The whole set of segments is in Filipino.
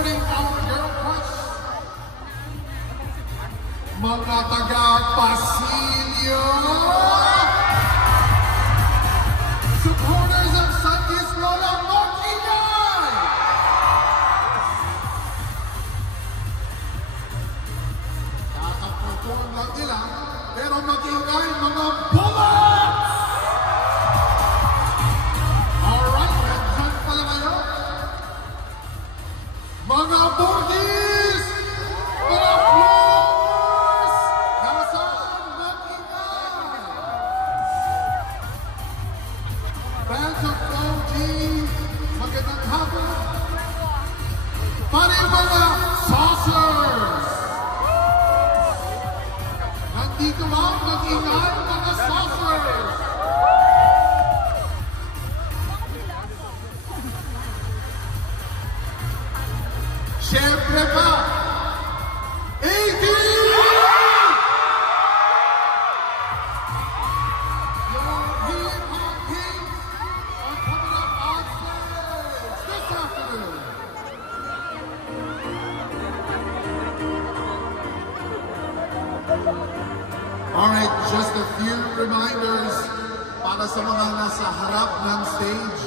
supporting our girl crush, mga taga-Pasilio, supporters of Santis Lola Mag-ingay! Kakaperform lang nila, pero mag-ingay mga bullets! Alright, nandyan pala kayo. Mga boogies! Mga flowers! Nasaan mag-ingay? Fans of OG, magandang hapon. Para yung mga saucers! Nandito ba mag-ingay mga saucers? Siyempre pa, AD! Your hip-hop kings are coming up on stage this afternoon. Alright, just a few reminders para sa mga nasa harap ng stage.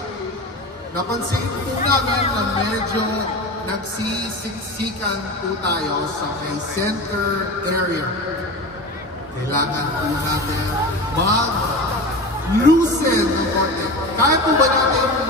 Napansin po namin na medyo nagsisiksikan po tayo sa may center area. Kailangan po natin mag-loosen ng konti. Kaya po ba natin